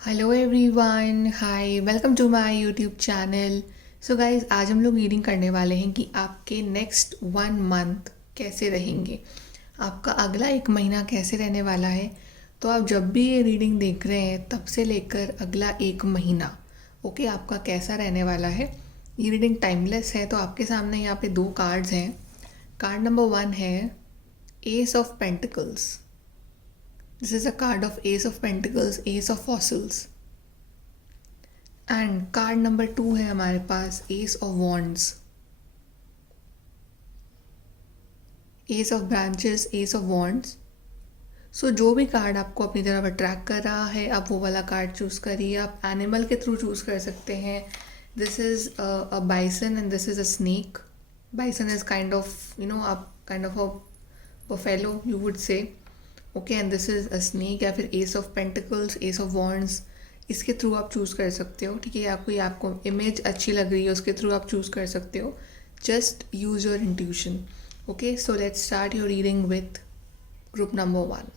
Hello everyone, hi, welcome to my YouTube channel. So guys, आज हम लोग reading करने वाले हैं कि आपके नेक्स्ट 1 मंथ कैसे रहेंगे, आपका अगला 1 महीना कैसे रहने वाला है। तो आप जब भी ये रीडिंग देख रहे हैं तब से लेकर अगला 1 महीना ओके आपका कैसा रहने वाला है। ये रीडिंग टाइमलेस है। तो आपके सामने यहाँ पे 2 कार्ड्स हैं। कार्ड नंबर 1 है ace of pentacles. This is a card of Ace of Pentacles, Ace of Fossils. And card number 2 है हमारे पास ace of wands, ace of branches, ace of wands. So जो भी कार्ड आपको अपनी तरफ अट्रैक्ट कर रहा है आप वो वाला कार्ड चूज़ करिए। आप एनिमल के थ्रू चूज़ कर सकते हैं। This is a bison and this is a snake. Bison is kind of आप kind of a buffalo you would say. Okay, and this is a snake या फिर ace of pentacles, ace of wands. इसके through आप choose कर सकते हो। ठीक है, या कोई आपको इमेज अच्छी लग रही है उसके थ्रू आप चूज़ कर सकते हो। Just use your intuition. Okay, so let's start your reading with group number 1।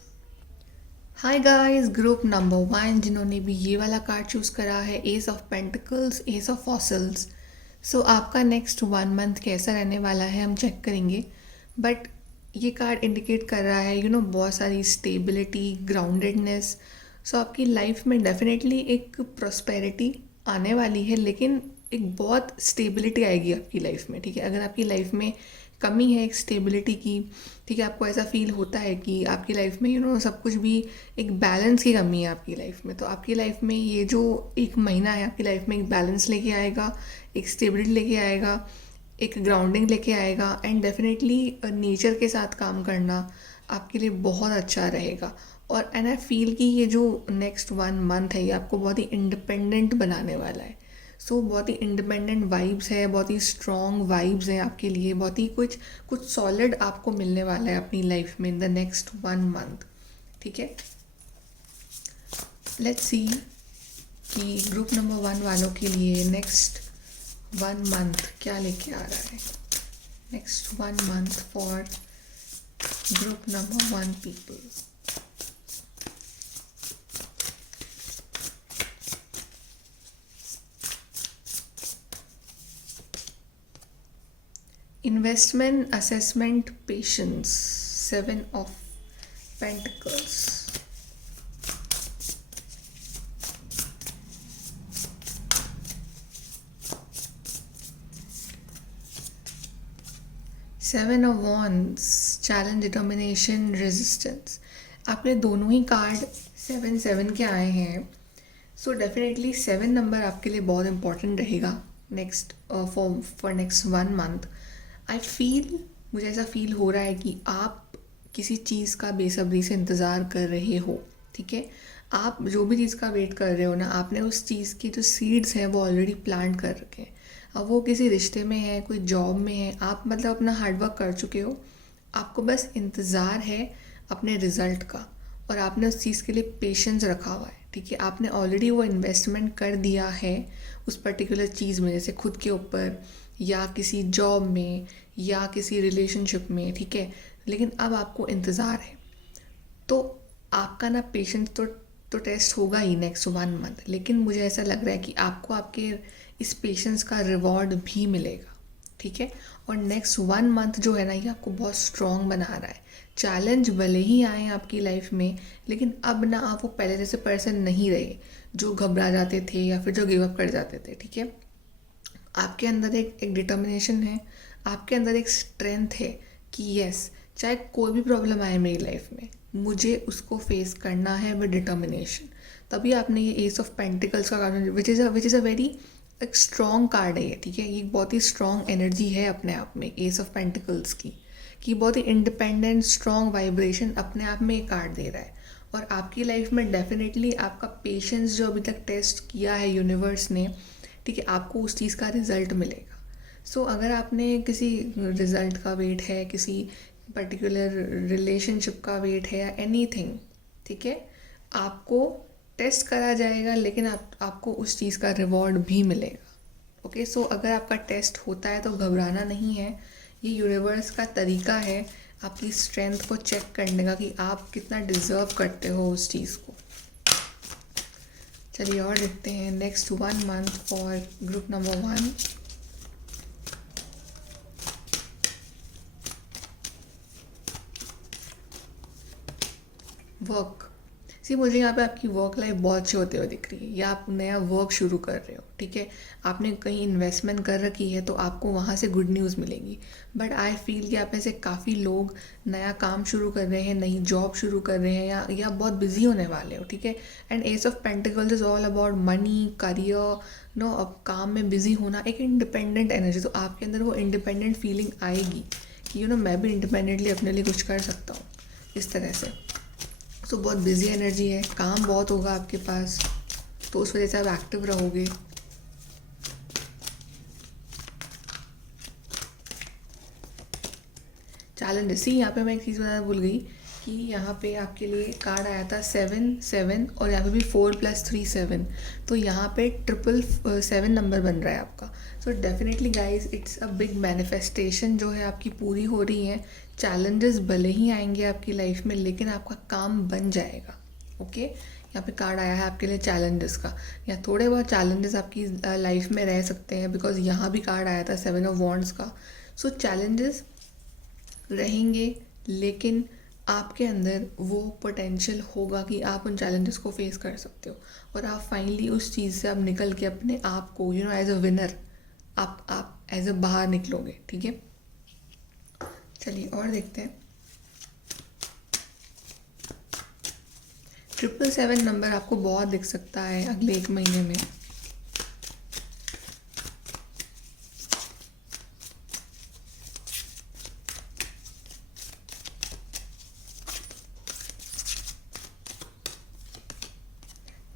Hi guys, group number 1 जिन्होंने भी ये वाला कार्ड चूज़ करा है, ace of pentacles, ace of fossils. So आपका नेक्स्ट 1 मंथ कैसा रहने वाला है हम चेक करेंगे। बट ये कार्ड इंडिकेट कर रहा है बहुत सारी स्टेबिलिटी, ग्राउंडेडनेस। सो आपकी लाइफ में डेफिनेटली एक प्रॉस्पेरिटी आने वाली है, लेकिन एक बहुत स्टेबिलिटी आएगी आपकी लाइफ में। ठीक है, अगर आपकी लाइफ में कमी है एक स्टेबिलिटी की, ठीक है, आपको ऐसा फील होता है कि आपकी लाइफ में सब कुछ भी एक बैलेंस की कमी है आपकी लाइफ में, तो आपकी लाइफ में ये जो 1 महीना है आपकी लाइफ में एक बैलेंस लेके आएगा, एक स्टेबिलिटी लेके आएगा, एक ग्राउंडिंग लेके आएगा। एंड डेफिनेटली नेचर के साथ काम करना आपके लिए बहुत अच्छा रहेगा। और एंड आई फील कि ये जो नेक्स्ट 1 मंथ है ये आपको बहुत ही इंडिपेंडेंट बनाने वाला है। सो बहुत ही इंडिपेंडेंट वाइब्स है, बहुत ही स्ट्रॉन्ग वाइब्स हैं आपके लिए, बहुत ही कुछ कुछ सॉलिड आपको मिलने वाला है अपनी लाइफ में इन द नेक्स्ट 1 मंथ। ठीक है, लेट्स सी कि ग्रुप नंबर 1 वालों के लिए नेक्स्ट 1 मंथ क्या लेके आ रहा है। Next 1 month for group number 1 people. Investment, assessment, patience, 7 of pentacles. Seven of wands, challenge, determination, resistance. आपने दोनों ही कार्ड 7 के आए हैं। सो डेफिनेटली 7 नंबर आपके लिए बहुत इंपॉर्टेंट रहेगा next for next 1 month. I feel, मुझे ऐसा फील हो रहा है कि आप किसी चीज़ का बेसब्री से इंतज़ार कर रहे हो। ठीक है, आप जो भी चीज़ का वेट कर रहे हो ना, आपने उस चीज़ की जो सीड्स हैं वो ऑलरेडी प्लांट कर रखे हैं। अब वो किसी रिश्ते में है, कोई जॉब में है, आप मतलब अपना हार्डवर्क कर चुके हो, आपको बस इंतज़ार है अपने रिज़ल्ट का। और आपने उस चीज़ के लिए पेशेंस रखा हुआ है। ठीक है, आपने ऑलरेडी वो इन्वेस्टमेंट कर दिया है उस पर्टिकुलर चीज़ में, जैसे खुद के ऊपर या किसी जॉब में या किसी रिलेशनशिप में। ठीक है, लेकिन अब आपको इंतज़ार है। तो आपका ना पेशेंस तो टेस्ट होगा ही नेक्स्ट 1 मंथ, लेकिन मुझे ऐसा लग रहा है कि आपको आपके इस पेशेंस का रिवॉर्ड भी मिलेगा। ठीक है, और नेक्स्ट 1 मंथ जो है ना ये आपको बहुत स्ट्रॉन्ग बना रहा है। चैलेंज भले ही आए आपकी लाइफ में, लेकिन अब ना आप वो पहले जैसे पर्सन नहीं रहे जो घबरा जाते थे या फिर जो गिव अप कर जाते थे। ठीक है, आपके अंदर एक डिटर्मिनेशन है, आपके अंदर एक स्ट्रेंथ है कि यस, चाहे कोई भी प्रॉब्लम आए मेरी लाइफ में मुझे उसको फेस करना है विद डिटर्मिनेशन। तभी आपने ये एस ऑफ पेंटिकल्स का card, which is a very एक स्ट्रॉन्ग कार्ड है ये। ठीक है, ये बहुत ही स्ट्रॉन्ग एनर्जी है अपने आप में एस ऑफ पेंटिकल्स की, कि बहुत ही इंडिपेंडेंट स्ट्रॉन्ग वाइब्रेशन अपने आप में ये कार्ड दे रहा है। और आपकी लाइफ में डेफिनेटली आपका पेशेंस जो अभी तक टेस्ट किया है यूनिवर्स ने, ठीक है, आपको उस चीज़ का रिज़ल्ट मिलेगा। सो अगर आपने किसी रिज़ल्ट का वेट है, किसी पर्टिकुलर रिलेशनशिप का वेट है या एनीथिंग, ठीक है, आपको टेस्ट करा जाएगा, लेकिन आपको उस चीज़ का रिवॉर्ड भी मिलेगा। ओके, सो अगर आपका टेस्ट होता है तो घबराना नहीं है। ये यूनिवर्स का तरीका है आपकी स्ट्रेंथ को चेक करने का कि आप कितना डिज़र्व करते हो उस चीज़ को। चलिए और देखते हैं next 1 month for group number 1। Work. See मुझे यहाँ पे आपकी वर्क लाइफ बहुत अच्छी होते हुए दिख रही है, या आप नया वर्क शुरू कर रहे हो, ठीक है, आपने कहीं इन्वेस्टमेंट कर रखी है तो आपको वहाँ से गुड न्यूज़ मिलेगी। बट आई फील कि आप में से काफ़ी लोग नया काम शुरू कर रहे हैं, नई जॉब शुरू कर रहे हैं, या बहुत बिजी होने वाले हो, ठीक है। And ace of pentacles is all about money, career, no, अब काम में बिजी होना, एक इंडिपेंडेंट एनर्जी। तो आपके अंदर वो इंडिपेंडेंट फीलिंग आएगी कि मैं भी इंडिपेंडेंटली अपने लिए कुछ कर सकता हूँ, इस तरह से। तो बहुत बिजी एनर्जी है, काम बहुत होगा आपके पास, तो उस वजह से आप एक्टिव रहोगे। चैलेंजेस, सी यहाँ पे मैं एक चीज़ बताना भूल गई कि यहाँ पे आपके लिए कार्ड आया था 7 7, और यहाँ पे भी 4 + 3 7, तो यहाँ पे 777 नंबर बन रहा है आपका। So definitely guys it's a big manifestation जो है आपकी पूरी हो रही है। चैलेंजेस भले ही आएंगे आपकी लाइफ में, लेकिन आपका काम बन जाएगा। ओके, यहाँ पे कार्ड आया है आपके लिए चैलेंजेस का, या थोड़े बहुत चैलेंजेस आपकी लाइफ में रह सकते हैं, बिकॉज यहाँ भी कार्ड आया था 7 ऑफ वॉन्ड्स का। सो चैलेंजेस रहेंगे, लेकिन आपके अंदर वो पोटेंशियल होगा कि आप उन चैलेंजेस को फेस कर सकते हो, और आप फाइनली उस चीज़ से आप निकल के अपने आप को एज अ विनर आप एज अ बाहर निकलोगे, ठीक है। चलिए और देखते हैं। 777 नंबर आपको बहुत दिख सकता है अगले 1 महीने में।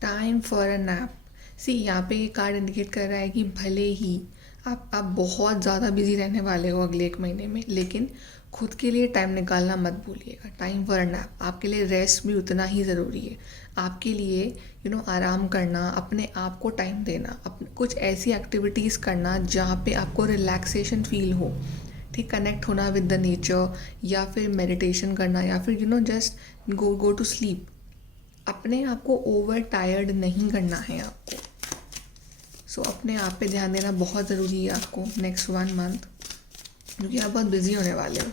Time for a nap. See यहाँ पे ये कार्ड इंडिकेट कर रहा है कि भले ही आप बहुत ज़्यादा बिजी रहने वाले हो अगले 1 महीने में, लेकिन खुद के लिए टाइम निकालना मत भूलिएगा। टाइम फॉर अ नैप, आपके लिए रेस्ट भी उतना ही ज़रूरी है। आपके लिए आराम करना, अपने आप को टाइम देना, कुछ ऐसी एक्टिविटीज़ करना जहाँ पे आपको रिलैक्सेशन फील हो, ठीक, कनेक्ट होना विद द नेचर, या फिर मेडिटेशन करना, या फिर जस्ट गो टू स्लीप। अपने आप को ओवर टायर्ड नहीं करना है आपको। सो अपने आप पे ध्यान देना बहुत ज़रूरी है आपको नेक्स्ट 1 मंथ, क्योंकि आप बहुत बिजी होने वाले हो।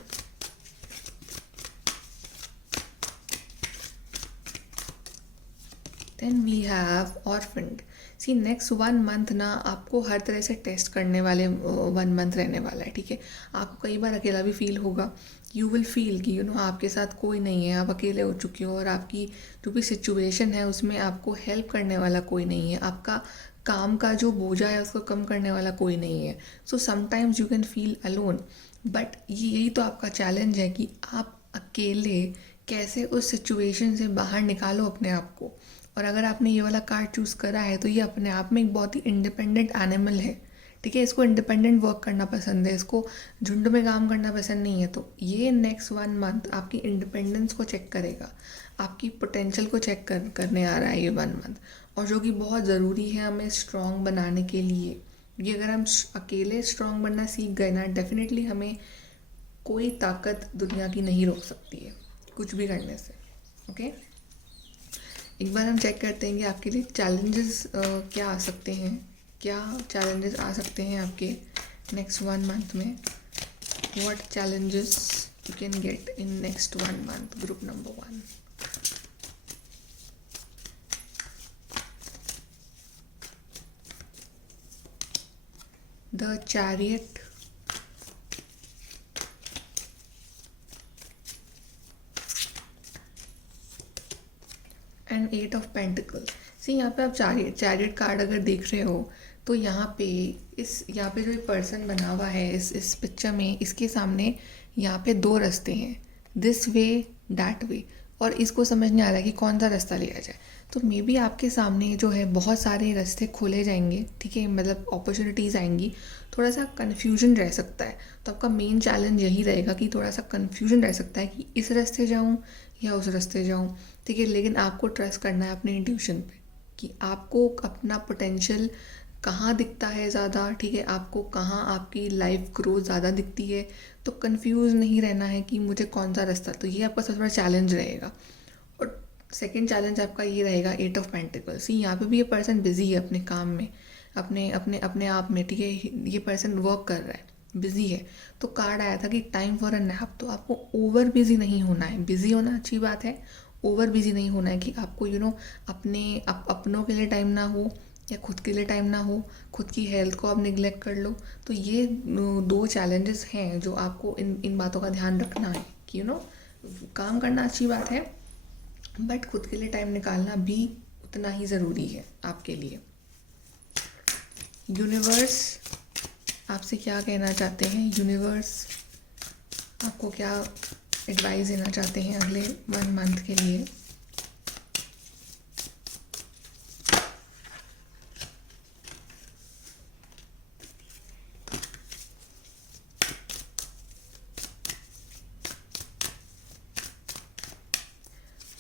Then we have orphaned. See next 1 month ना आपको हर तरह से टेस्ट करने वाले 1 मंथ रहने वाला है, ठीक है। आपको कई बार अकेला भी फील होगा, यू विल फील कि आपके साथ कोई नहीं है, आप अकेले हो चुके हो, और आपकी जो भी सिचुएशन है उसमें आपको हेल्प करने वाला कोई नहीं है, आपका काम का जो बोझा है उसको कम करने वाला कोई नहीं है। So sometimes you can feel alone, but यही तो आपका चैलेंज है कि आप अकेले कैसे उस सिचुएशन से बाहर निकालो अपने आप को। और अगर आपने ये वाला कार्ड चूज़ करा है तो ये अपने आप में एक बहुत ही इंडिपेंडेंट एनिमल है, ठीक है। इसको इंडिपेंडेंट वर्क करना पसंद है, इसको झुंड में काम करना पसंद नहीं है। तो ये नेक्स्ट 1 मंथ आपकी इंडिपेंडेंस को चेक करेगा, आपकी पोटेंशियल को चेक करने आ रहा है ये 1 मंथ, और जो कि बहुत ज़रूरी है हमें स्ट्रॉन्ग बनाने के लिए। ये अगर हम अकेले स्ट्रॉन्ग बनना सीख गए ना, डेफिनेटली हमें कोई ताकत दुनिया की नहीं रोक सकती है कुछ भी करने से। ओके, एक बार हम चेक करते हैं कि आपके लिए चैलेंजेस क्या आ सकते हैं, क्या चैलेंजेस आ सकते हैं आपके नेक्स्ट 1 मंथ में। What challenges you can get in next 1 month, group number 1। The chariot, and 8 of pentacles. See यहाँ पे आप चैरियट कार्ड अगर देख रहे हो तो यहाँ पे यहाँ पे जो पर्सन बना हुआ है इस पिक्चर में, इसके सामने यहाँ पे 2 रास्ते हैं, दिस वे डैट वे, और इसको समझ नहीं आ रहा है कि कौन सा रास्ता लिया जाए। तो मे बी आपके सामने जो है बहुत सारे रास्ते खोले जाएंगे, ठीक है, मतलब अपॉर्चुनिटीज़ आएंगी, थोड़ा सा कन्फ्यूजन रह सकता है। तो आपका मेन चैलेंज यही रहेगा कि थोड़ा सा कन्फ्यूजन रह सकता है कि इस रास्ते जाऊँ या उस रास्ते जाऊँ, ठीक है। लेकिन आपको ट्रस्ट करना है अपने इंट्यूशन पे कि आपको अपना पोटेंशियल कहाँ दिखता है ज़्यादा, ठीक है, आपको कहाँ आपकी लाइफ ग्रोथ ज़्यादा दिखती है। तो कंफ्यूज नहीं रहना है कि मुझे कौन सा रास्ता, तो ये आपका सबसे बड़ा चैलेंज रहेगा। और सेकेंड चैलेंज आपका ये रहेगा 8 ऑफ पेंटिकल्स। सी यहाँ पे भी ये पर्सन बिजी है अपने काम में, अपने अपने अपने आप में, ठीक है। ये पर्सन वर्क कर रहा है, बिजी है। तो कार्ड आया था कि टाइम फॉर अ नैप। तो आपको ओवर बिजी नहीं होना है। बिजी होना अच्छी बात है, ओवर बिजी नहीं होना है कि आपको अपनों के लिए टाइम ना हो या खुद के लिए टाइम ना हो, खुद की हेल्थ को आप निगलेक्ट कर लो। तो ये दो चैलेंजेस हैं जो आपको इन बातों का ध्यान रखना है कि काम करना अच्छी बात है, बट खुद के लिए टाइम निकालना भी उतना ही ज़रूरी है आपके लिए। यूनिवर्स आपसे क्या कहना चाहते हैं? यूनिवर्स आपको क्या एडवाइस देना चाहते हैं अगले 1 मंथ के लिए?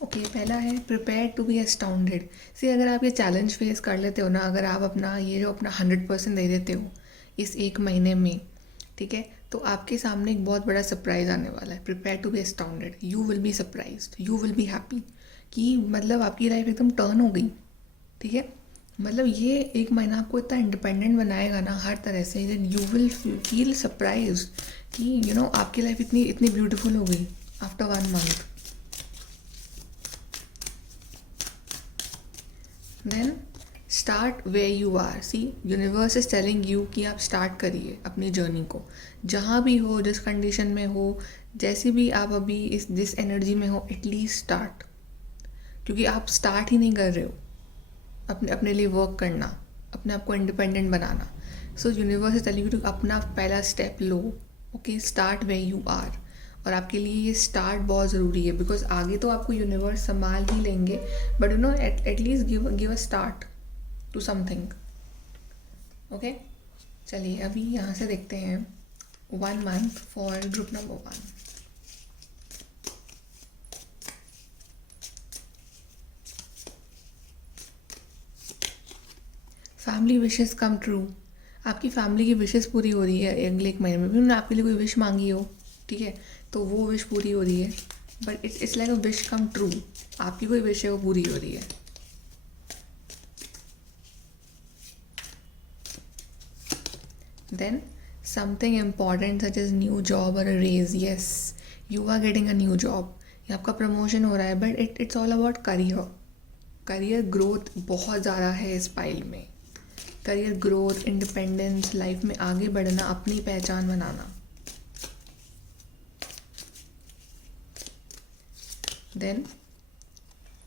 ओके, पहला है प्रिपेयर टू बी अस्टाउंडेड। सी अगर आप ये चैलेंज फेस कर लेते हो ना, अगर आप अपना 100% दे देते हो इस 1 महीने में, ठीक है, तो आपके सामने एक बहुत बड़ा सरप्राइज़ आने वाला है। Prepare to be astounded, you will be surprised, you will be happy कि मतलब आपकी लाइफ एकदम टर्न हो गई, ठीक है। मतलब ये 1 महीना आपको इतना इंडिपेंडेंट बनाएगा ना हर तरह से, then you will feel surprise कि आपकी लाइफ इतनी इतनी ब्यूटीफुल हो गई after 1 month. Then start where you are. See universe is telling you कि आप स्टार्ट करिए अपनी जर्नी को, जहाँ भी हो, जिस कंडीशन में हो, जैसे भी आप अभी जिस एनर्जी में हो, एटलीस्ट स्टार्ट। क्योंकि आप स्टार्ट ही नहीं कर रहे हो अपने अपने लिए वर्क करना, अपने आप को इंडिपेंडेंट बनाना। So universe is telling you to अपना पहला स्टेप लो। Okay, start where you are. और आपके लिए ये स्टार्ट बहुत ज़रूरी है, बिकॉज आगे तो आपको यूनिवर्स संभाल ही लेंगे, but at least give a start to something. Okay, चलिए अभी यहाँ से देखते हैं 1 month for group number 1। Family wishes come true. आपकी फैमिली की विशेस पूरी हो रही है अगले 1 महीने में। भी उन्होंने आपके लिए कोई विश मांगी हो, ठीक है, तो वो विश पूरी हो रही है, but it's like a wish come true. आपकी कोई विश है वो पूरी हो रही है। Then something important such as new job और a raise. Yes, you are getting a new job, या आपका प्रमोशन हो रहा है, but it's all about career growth बहुत ज़्यादा है इस पाइल में। करियर ग्रोथ, इंडिपेंडेंस, लाइफ में आगे बढ़ना, अपनी पहचान बनाना। देन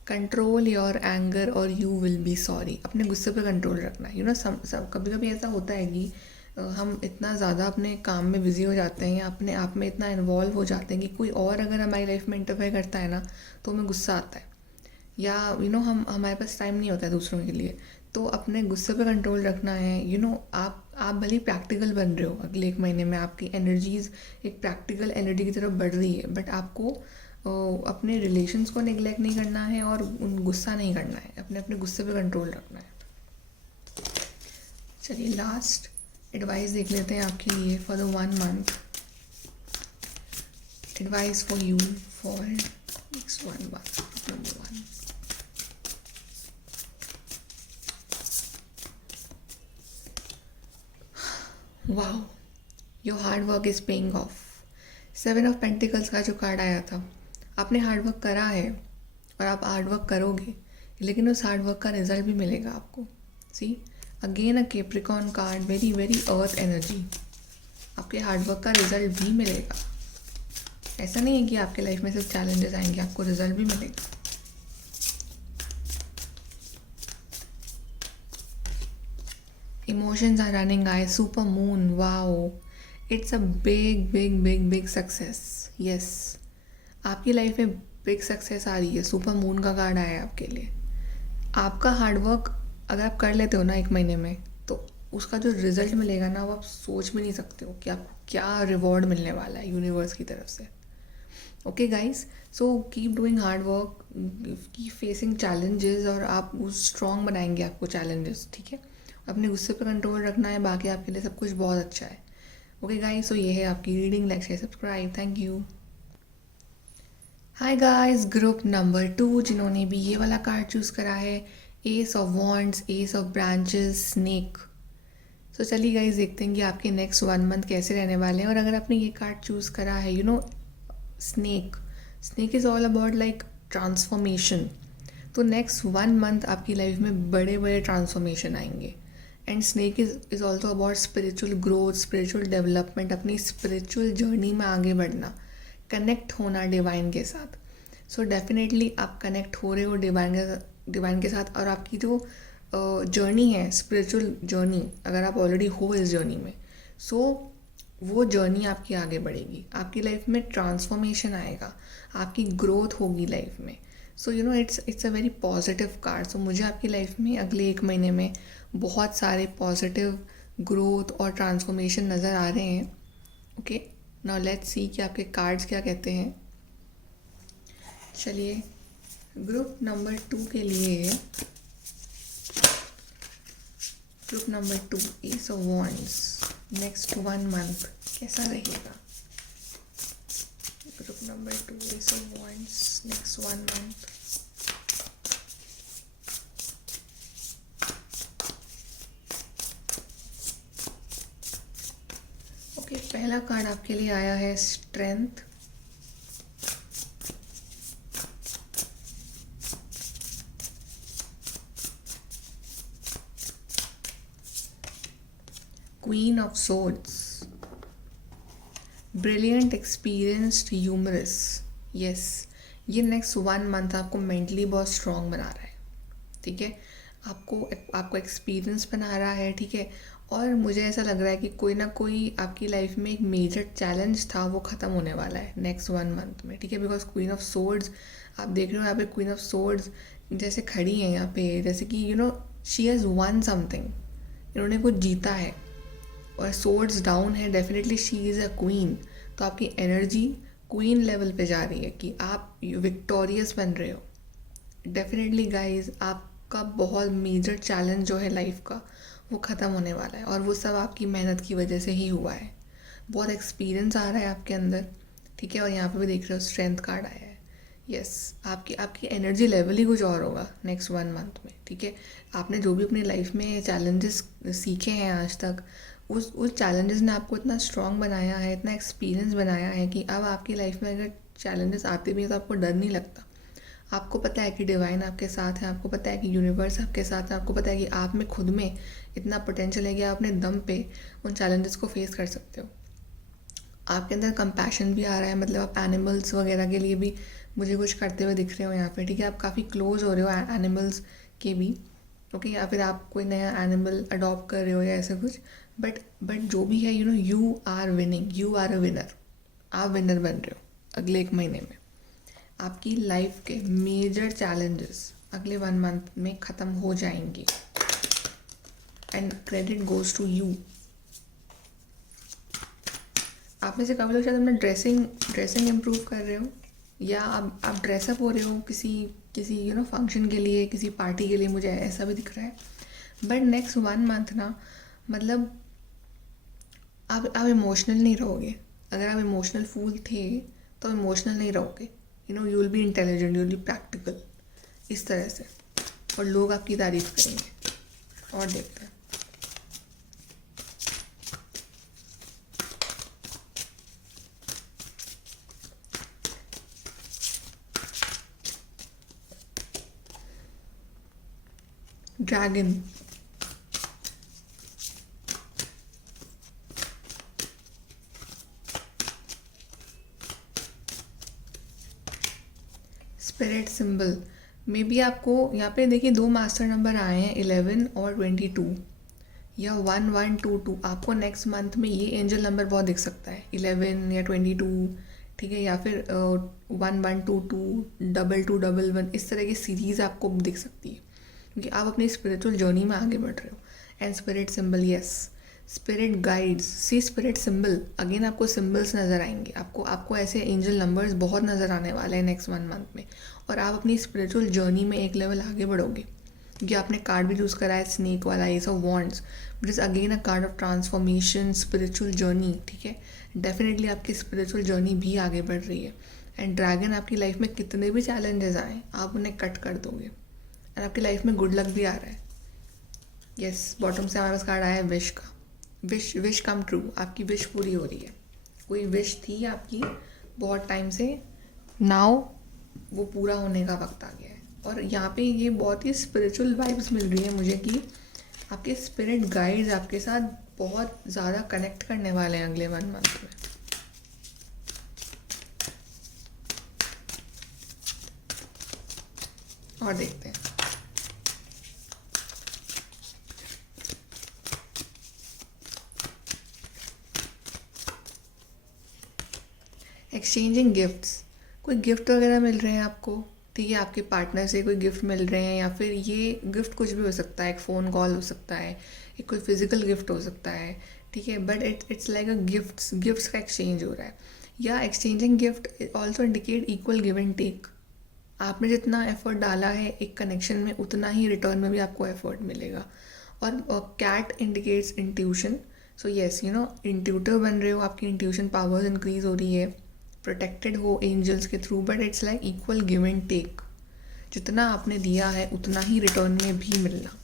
कंट्रोल योर एंगर और यू विल बी सॉरी। अपने गुस्से पे कंट्रोल रखना है। सब कभी कभी ऐसा होता है कि हम इतना ज़्यादा अपने काम में बिज़ी हो जाते हैं या अपने आप में इतना इन्वॉल्व हो जाते हैं कि कोई और अगर हमारी लाइफ में इंटरफेयर करता है ना, तो हमें गुस्सा आता है, या हम हमारे पास टाइम नहीं होता है दूसरों के लिए। तो अपने गुस्से पे कंट्रोल रखना है। आप भले ही प्रैक्टिकल बन रहे हो, अगले 1 महीने में आपकी एनर्जीज एक प्रैक्टिकल एनर्जी की तरफ बढ़ रही है, बट आपको अपने रिलेशंस को निगलेक्ट नहीं करना है और गुस्सा नहीं करना है। अपने अपने गुस्से पे कंट्रोल रखना है। चलिए लास्ट एडवाइस देख लेते हैं आपके लिए for the 1 month. Advice for you for next 1 month, number 1। Wow, your hard work is paying off. 7 of pentacles का जो कार्ड आया था, आपने हार्ड वर्क करा है और आप हार्ड वर्क करोगे, लेकिन उस हार्ड वर्क का रिजल्ट भी मिलेगा आपको। See again a capricorn card, very very earth energy. आपके हार्ड वर्क का रिजल्ट भी मिलेगा। ऐसा नहीं है कि आपके लाइफ में सिर्फ चैलेंजेस आएंगे, आपको रिजल्ट भी मिलेगा। Emotions are running high, super moon, wow, it's a big success. Yes, आपकी लाइफ में बिग सक्सेस आ रही है। सुपर मून का कार्ड आया है आपके लिए। आपका हार्डवर्क अगर आप कर लेते हो ना 1 महीने में, तो उसका जो रिजल्ट मिलेगा ना, वो आप सोच भी नहीं सकते हो कि आपको क्या रिवॉर्ड मिलने वाला है यूनिवर्स की तरफ से। Okay guys, so keep doing hard work, keep facing challenges, और आप स्ट्रॉन्ग बनाएंगे आपको चैलेंजेस, ठीक है। अपने गुस्से पर कंट्रोल रखना है, बाकी आपके लिए सब कुछ बहुत अच्छा है। ओके गाइज, सो ये है आपकी reading. Like share subscribe. Thank you. Hi guys, group number 2 जिन्होंने भी ये वाला कार्ड चूज़ करा है, ace of wands, ace of branches, snake. So चलिए गाइस, देखते हैं कि आपके नेक्स्ट 1 मंथ कैसे रहने वाले हैं। और अगर आपने ये कार्ड चूज़ करा है, snake, snake is all about like transformation. तो नेक्स्ट 1 मंथ आपकी लाइफ में बड़े बड़े ट्रांसफॉर्मेशन आएंगे। And snake is also about spiritual growth, spiritual development, अपनी स्पिरिचुअल जर्नी में आगे बढ़ना, कनेक्ट होना डिवाइन के साथ। सो डेफिनेटली आप कनेक्ट हो रहे हो डिवाइन के साथ। और आपकी जो जर्नी है, स्पिरिचुअल जर्नी, अगर आप ऑलरेडी हो इस जर्नी में, सो वो जर्नी आपकी आगे बढ़ेगी, आपकी लाइफ में ट्रांसफॉर्मेशन आएगा, आपकी ग्रोथ होगी लाइफ में। So it's a very positive card. So मुझे आपकी लाइफ में अगले 1 महीने में बहुत सारे पॉजिटिव ग्रोथ और ट्रांसफॉर्मेशन नज़र आ रहे हैं। ओके, नाउ लेट्स सी कि आपके कार्ड्स क्या कहते हैं। चलिए, ग्रुप नंबर 2 के लिए, group number 2, ace of wands, next 1 month कैसा रहेगा। Group number 2, ace of wands, next 1 month. Okay, पहला कार्ड आपके लिए आया है strength, queen of swords, brilliant, experienced, humorous. Yes, ये नेक्स्ट 1 मंथ आपको मेंटली बहुत स्ट्रॉन्ग बना रहा है। ठीक है, आपको एक्सपीरियंस बना रहा है। ठीक है, और मुझे ऐसा लग रहा है कि कोई ना कोई आपकी लाइफ में एक मेजर चैलेंज था, वो ख़त्म होने वाला है नेक्स्ट 1 मंथ में। ठीक है, बिकॉज क्वीन ऑफ सोर्ड्स आप देख रहे हो यहाँ पे, क्वीन ऑफ सोर्ड्स जैसे खड़ी हैं यहाँ पे, जैसे कि शी हैज़ वन समथिंग, इन्होंने कुछ जीता है। और सोर्ड्स डाउन है, definitely she is a queen. तो आपकी एनर्जी क्वीन लेवल पे जा रही है कि आप विक्टोरियस बन रहे हो। डेफिनेटली गाइज, आपका बहुत मेजर चैलेंज जो है लाइफ का, वो ख़त्म होने वाला है, और वो सब आपकी मेहनत की वजह से ही हुआ है। बहुत एक्सपीरियंस आ रहा है आपके अंदर। ठीक है, और यहाँ पे भी देख रहे हो स्ट्रेंथ कार्ड आया है। यस, आपकी एनर्जी लेवल ही कुछ और होगा नेक्स्ट 1 मंथ में। ठीक है, आपने जो भी अपनी लाइफ में चैलेंजेस सीखे हैं आज तक, उस चैलेंजेस ने आपको इतना स्ट्रॉन्ग बनाया है, इतना एक्सपीरियंस बनाया है कि अब आपकी लाइफ में अगर चैलेंजेस आते भी हैं तो आपको डर नहीं लगता। आपको पता है कि डिवाइन आपके साथ है, आपको पता है कि यूनिवर्स आपके साथ है, आपको पता है कि आप में खुद में इतना पोटेंशियल है कि आप अपने दम पे उन चैलेंजेस को फेस कर सकते हो। आपके अंदर कंपैशन भी आ रहा है, मतलब आप एनिमल्स वगैरह के लिए भी मुझे कुछ करते हुए दिख रहे हो यहाँ पे। ठीक है, आप काफ़ी क्लोज हो रहे हो एनिमल्स के भी। ओके, या फिर आप कोई नया एनिमल अडॉप्ट कर रहे हो या ऐसा कुछ। बट जो भी है, you are winning, you are a winner. आप विनर बन रहे हो अगले 1 महीने में। आपकी लाइफ के मेजर चैलेंजेस अगले 1 मंथ में ख़त्म हो जाएंगे, and credit goes to you. आप में से काफ़ी लोग शायद अपना ड्रेसिंग इम्प्रूव कर रहे हो, या आप ड्रेसअप हो रहे हो किसी फंक्शन के लिए, किसी पार्टी के लिए, मुझे ऐसा भी दिख रहा है। बट नेक्स्ट 1 मंथ ना, मतलब आप इमोशनल नहीं रहोगे। अगर आप इमोशनल फूल थे तो इमोशनल नहीं रहोगे। You will be intelligent, you will be practical, इस तरह से। और लोग आपकी तारीफ करेंगे। और देखते हैं, dragon, spirit symbol. May be आपको यहाँ पे देखिए 2 मास्टर नंबर आए हैं, 11 और 22, या 1122। आपको नेक्स्ट मंथ में ये एंजल नंबर बहुत दिख सकता है, 11 या 22। ठीक है, या फिर 1122, 2211, इस तरह की सीरीज़ आपको दिख सकती है, क्योंकि आप अपनी स्पिरिचुअल जर्नी में आगे बढ़ रहे हो। And spirit symbol, yes, spirit guides, see spirit symbol, again आपको सिंबल्स नज़र आएंगे। आपको ऐसे एंजल नंबर्स बहुत नज़र आने वाले हैं नेक्स्ट 1 मंथ में। और आप अपनी स्पिरिचुअल जर्नी में एक लेवल आगे बढ़ोगे, क्योंकि आपने कार्ड भी चूज़ करा है स्नेक वाला, S of wands, which is again a card of transformation, spiritual journey. ठीक है, डेफिनेटली आपकी स्पिरिचुअल जर्नी भी आगे बढ़ रही है। एंड ड्रैगन आपकी लाइफ में कितने भी चैलेंजेस आए आप उन्हें कट कर दोगे और आपकी लाइफ में गुड लक भी आ रहा है। यस, बॉटम से हमारे पास कार्ड आया है विश का। विश कम ट्रू, आपकी विश पूरी हो रही है। कोई विश थी आपकी बहुत टाइम से, नाउ वो पूरा होने का वक्त आ गया है। और यहाँ पे ये बहुत ही स्पिरिचुअल वाइब्स मिल रही है मुझे कि आपके स्पिरिट गाइड्स आपके साथ बहुत ज़्यादा कनेक्ट करने वाले हैं अगले 1 मंथ में। और देखते हैं। एक्सचेंजिंग गिफ्ट्स, कोई गिफ्ट वगैरह मिल रहे हैं आपको, ठीक है, आपके पार्टनर से कोई गिफ्ट मिल रहे हैं, या फिर ये गिफ्ट कुछ भी हो सकता है, एक फ़ोन कॉल हो सकता है, एक कोई फिजिकल गिफ्ट हो सकता है, ठीक है, but it's like a gifts का एक्सचेंज हो रहा है। या exchanging gift also indicate equal give and take. आपने जितना एफर्ट डाला है एक कनेक्शन में उतना ही रिटर्न में भी आपको एफर्ट मिलेगा। और cat indicates intuition, so yes intuitive बन रहे हो, आपकी इंट्यूशन पावर्स इंक्रीज हो रही है, प्रोटेक्टेड हो एंजल्स के थ्रू, but it's like equal give and take. जितना आपने दिया है उतना ही रिटर्न में भी मिलना।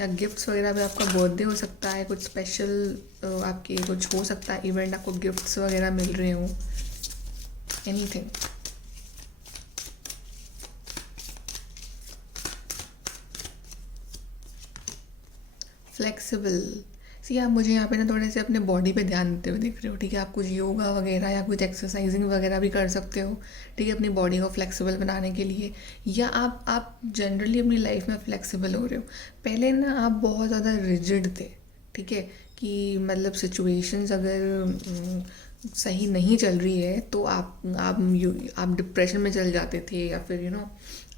या गिफ्ट्स वगैरह भी, आपका बर्थडे हो सकता है, कुछ स्पेशल आपके कुछ हो सकता है इवेंट, आपको गिफ्ट्स वगैरह मिल रहे हो, एनीथिंग। फ्लेक्सिबल, सी आप मुझे यहाँ पे ना थोड़े से अपने बॉडी पे ध्यान देते हुए दिख रहे हो, ठीक है, आप कुछ योगा वगैरह या कुछ एक्सरसाइजिंग वगैरह भी कर सकते हो, ठीक है, अपनी बॉडी को फ्लेक्सिबल बनाने के लिए। या आप जनरली अपनी लाइफ में फ्लेक्सिबल हो रहे हो। पहले ना आप बहुत ज़्यादा रिजिड थे, ठीक है, कि मतलब सिचुएशंस अगर सही नहीं चल रही है तो आप डिप्रेशन में चल जाते थे, या फिर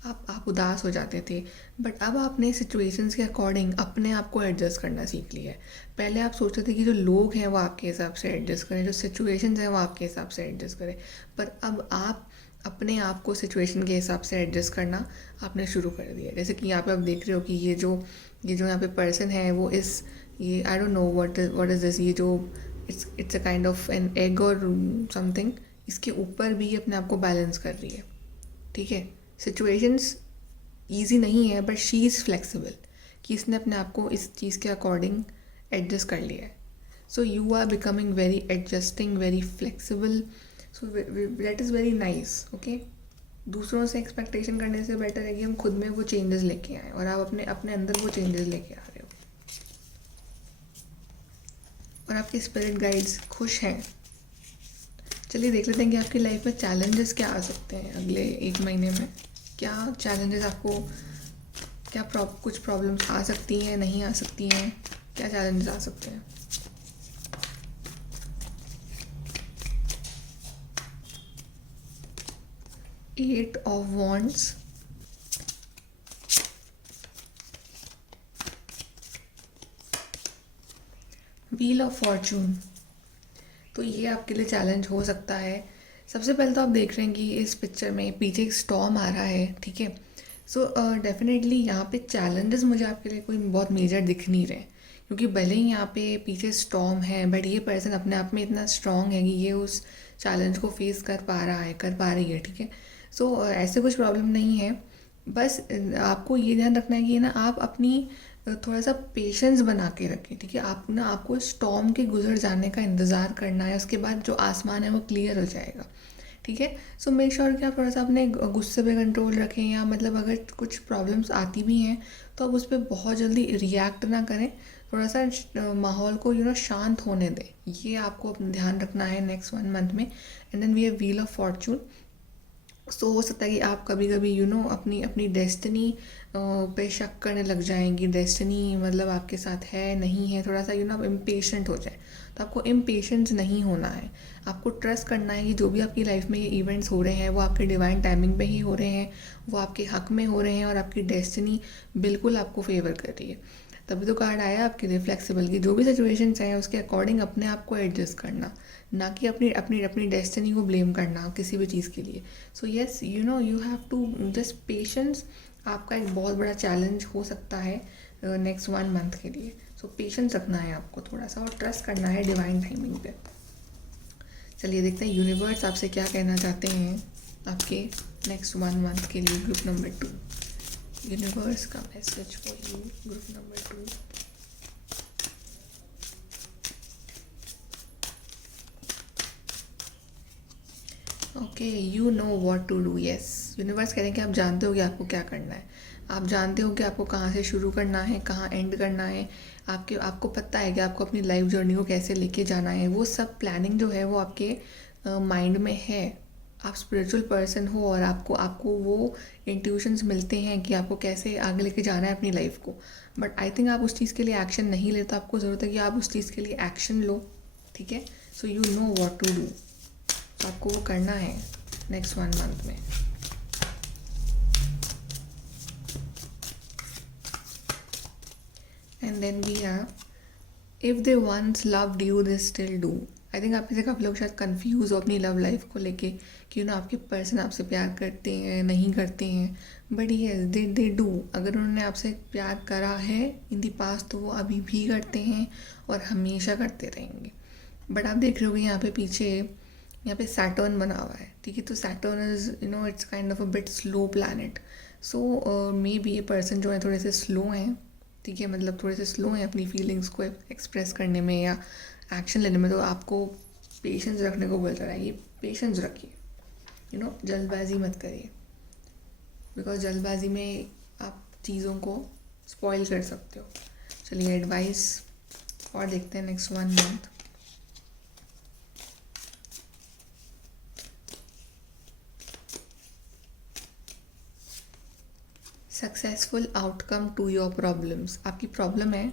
आप उदास हो जाते थे। बट अब आपने सिचुएशंस के अकॉर्डिंग अपने आप को एडजस्ट करना सीख लिया है। पहले आप सोचते थे कि जो लोग हैं वो आपके हिसाब से एडजस्ट करें, जो सिचुएशंस हैं वो आपके हिसाब से एडजस्ट करें, पर अब आप अपने आप को सिचुएशन के हिसाब से एडजस्ट करना आपने शुरू कर दिया। जैसे कि यहाँ पे आप देख रहे हो कि ये जो यहाँ पे पर्सन है वो ये I don't know what is this, ये जो it's a kind of an egg और समथिंग, इसके ऊपर भी अपने आप को बैलेंस कर रही है, ठीक है। सिचुएशंस ईजी नहीं है, बट शी इज़ फ्लेक्सिबल, कि इसने अपने आप को इस चीज़ के अकॉर्डिंग एडजस्ट कर लिया है। So you are becoming very adjusting, very flexible, so that is very nice. Okay, दूसरों से एक्सपेक्टेशन करने से बेटर है कि हम खुद में वो चेंजेस लेके आएँ, और आप अपने अंदर वो चेंजेस लेके आ रहे हो, और आपके स्पिरिट गाइड्स खुश हैं। चलिए देख लेते हैं कि आपकी लाइफ में चैलेंजेस क्या आ सकते हैं अगले 1 महीने में। क्या चैलेंजेस आपको, कुछ प्रॉब्लम्स आ सकती हैं, नहीं आ सकती हैं, क्या चैलेंजेस आ सकते हैं। Eight of wands, wheel of fortune, तो ये आपके लिए चैलेंज हो सकता है। सबसे पहले तो आप देख रहे हैं कि इस पिक्चर में पीछे एक स्टॉर्म आ रहा है, ठीक है। सो डेफिनेटली यहाँ पे चैलेंजेस मुझे आपके लिए कोई बहुत मेजर दिख नहीं रहे, क्योंकि भले ही यहाँ पे पीछे स्टॉर्म है, बट ये पर्सन अपने आप में इतना स्ट्रॉन्ग है कि ये उस चैलेंज को फेस कर पा रही है, ठीक है। सो ऐसे कुछ प्रॉब्लम नहीं है, बस आपको ये ध्यान रखना है कि आप अपनी थोड़ा सा पेशेंस बना के रखें, ठीक है। आपको स्टॉर्म के गुजर जाने का इंतज़ार करना है, उसके बाद जो आसमान है वो क्लियर हो जाएगा, ठीक है। सो मेक श्योर कि आप थोड़ा सा अपने गुस्से पे कंट्रोल रखें, या मतलब अगर कुछ प्रॉब्लम्स आती भी हैं तो आप उस पर बहुत जल्दी रिएक्ट ना करें, थोड़ा सा माहौल को शांत होने दें। ये आपको अपना ध्यान रखना है नेक्स्ट 1 मंथ में। And then we have wheel of fortune. So हो सकता है कि आप कभी कभी अपनी डेस्टिनी पे शक करने लग जाएंगी, डेस्टिनी मतलब आपके साथ है नहीं है, थोड़ा सा आप इम्पेशेंट हो जाए। तो आपको इम्पेशेंस नहीं होना है, आपको ट्रस्ट करना है कि जो भी आपकी लाइफ में ये इवेंट्स हो रहे हैं वो आपके डिवाइन टाइमिंग पे ही हो रहे हैं, वो आपके हक में हो रहे हैं, और आपकी डेस्टिनी बिल्कुल आपको फेवर कर रही है। तभी तो कार्ड आया आपके लिए फ्लेक्सिबल, की जो भी सिचुएशंस हैं उसके अकॉर्डिंग अपने आप को एडजस्ट करना, ना कि अपनी डेस्टिनी को ब्लेम करना किसी भी चीज़ के लिए। So yes you have to just patience. आपका एक बहुत बड़ा चैलेंज हो सकता है नेक्स्ट 1 मंथ के लिए। सो पेशेंस रखना है आपको थोड़ा सा, और ट्रस्ट करना है डिवाइन टाइमिंग पे। चलिए देखते हैं यूनिवर्स आपसे क्या कहना चाहते हैं आपके नेक्स्ट 1 मंथ के लिए। ग्रुप नंबर 2, यूनिवर्स का message for you, group number 2। Okay, you know what to do. Yes, universe कह रहे हैं कि आप जानते हो कि आपको क्या करना है, आप जानते हो कि आपको कहाँ से शुरू करना है, कहाँ एंड करना है। आपको पता है कि आपको अपनी लाइफ जर्नी को कैसे लेके जाना है। वो सब प्लानिंग जो है वो आपके माइंड में है। आप स्पिरिचुअल पर्सन हो और आपको आपको वो इंट्यूशंस मिलते हैं कि आपको कैसे आगे लेके जाना है अपनी लाइफ को। बट आई थिंक आप उस चीज़ के लिए एक्शन नहीं लेते। आपको ज़रूरत है कि आप उस चीज़ के लिए एक्शन लो, ठीक है। So you know what to do, तो आपको वो करना है नेक्स्ट 1 मंथ में। And then we have if they once loved you they still do. I think आप में से काफ़ी लोग शायद कंफ्यूज हो अपनी लव लाइफ को लेके कि ना आपके पर्सन आपसे प्यार करते हैं नहीं करते हैं। But yes they do. अगर उन्होंने आपसे प्यार करा है इन दी पास्ट तो वो अभी भी करते हैं और हमेशा करते रहेंगे। बट आप देख रहे हो यहाँ पे पीछे यहाँ पे सैटर्न बना हुआ है, ठीक है। तो Saturn is it's kind of a bit slow planet. So may be ये पर्सन जो है थोड़े से स्लो हैं, ठीक है। मतलब थोड़े से स्लो हैं अपनी फीलिंग्स को एक्सप्रेस करने में या एक्शन लेने में। तो आपको पेशेंस रखने को बोल रहा है, ये पेशेंस रखिए, जल्दबाजी मत करिए, बिकॉज जल्दबाजी में आप चीज़ों को स्पॉइल कर सकते हो। चलिए एडवाइस और देखते हैं next 1 month. Successful outcome to your problems. आपकी प्रॉब्लम है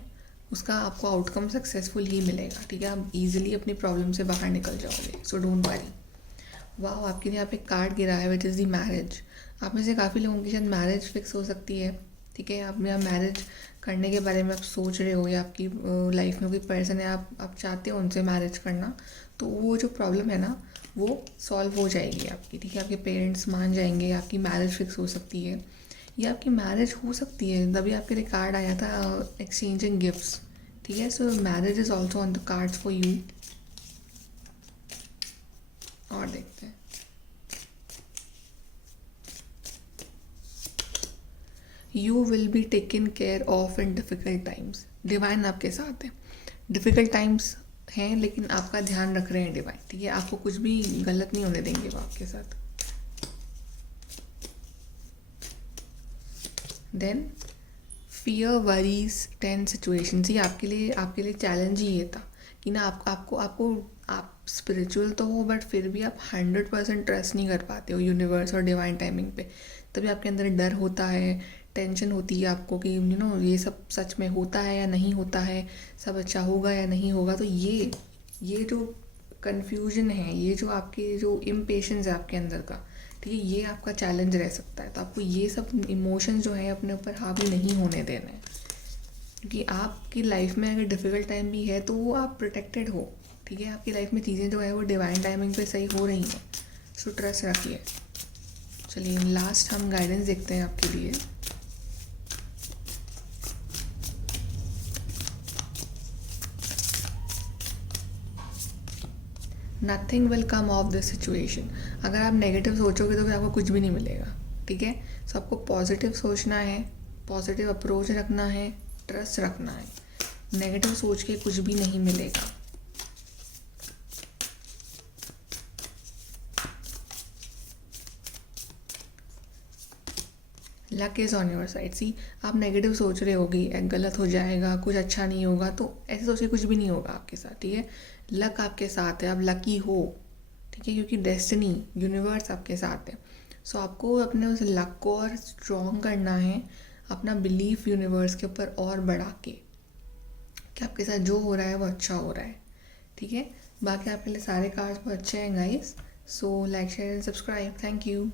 उसका आपको आउटकम सक्सेसफुल ही मिलेगा, ठीक है। आप इजीली अपनी प्रॉब्लम से बाहर निकल जाओगे, सो डोंट वरी। वाह, आपके लिए यहाँ पे कार्ड गिरा है विच इज़ दी मैरिज। आप में से काफ़ी लोगों की शायद मैरिज फिक्स हो सकती है, ठीक है। आप यहाँ मैरिज करने के बारे में आप सोच रहे हो या आपकी लाइफ में कोई पर्सन है आप चाहते हो उनसे मैरिज करना, तो वो जो प्रॉब्लम है ना वो सॉल्व हो जाएगी आपकी, ठीक है। आपके पेरेंट्स मान जाएंगे, आपकी मैरिज फिक्स हो सकती है या आपकी मैरिज हो सकती है। तभी आपके लिए कार्ड आया था एक्सचेंजिंग गिफ्ट्स, ठीक है। सो marriage is also on the cards for you. और देखते हैं, you will be taken care of in difficult times. Divine आपके साथ है, डिफ़िकल्ट टाइम्स हैं लेकिन आपका ध्यान रख रहे हैं डिवाइन, ठीक है। आपको कुछ भी गलत नहीं होने देंगे वो आपके साथ। Then fear worries 10 situations. ये आपके लिए चैलेंज ही ये था कि ना आपको आप स्पिरिचुअल तो हो बट फिर भी आप 100% ट्रस्ट नहीं कर पाते हो यूनिवर्स और डिवाइन टाइमिंग पे। तभी आपके अंदर डर होता है, टेंशन होती है आपको कि ये सब सच में होता है या नहीं होता है, सब अच्छा होगा या नहीं होगा। तो ये जो कन्फ्यूजन है, ये जो आपकी जो इम्पेशंस है आपके अंदर का, ठीक है, ये आपका चैलेंज रह सकता है। तो आपको ये सब इमोशंस जो है अपने ऊपर हावी नहीं होने देने हैं, क्योंकि आपकी लाइफ में अगर डिफ़िकल्ट टाइम भी है तो वो आप प्रोटेक्टेड हो, ठीक है। आपकी लाइफ में चीज़ें जो है वो डिवाइन टाइमिंग पे सही हो रही हैं, सो ट्रस्ट रखिए। चलिए लास्ट हम गाइडेंस देखते हैं आपके लिए। Nothing will come of this situation. अगर आप नेगेटिव सोचोगे तो फिर आपको कुछ भी नहीं मिलेगा, ठीक है। सो आपको पॉजिटिव सोचना है, पॉजिटिव अप्रोच रखना है, ट्रस्ट रखना है। नेगेटिव सोच के कुछ भी नहीं मिलेगा। Luck is on your side. See, आप नेगेटिव सोच रहे होगी गलत हो जाएगा, कुछ अच्छा नहीं होगा, तो ऐसे सोच के कुछ भी नहीं होगा आपके साथ, ठीक है। लक आपके साथ है, आप लकी हो, ठीक है, क्योंकि डेस्टिनी यूनिवर्स आपके साथ है। सो आपको अपने उस लक को और स्ट्रॉन्ग करना है, अपना बिलीफ यूनिवर्स के ऊपर और बढ़ा के कि आपके साथ जो हो रहा है वो अच्छा हो रहा है, ठीक है। बाकी आपके लिए सारे कार्ड्स बहुत अच्छे हैं guys. So like share and subscribe. Thank you.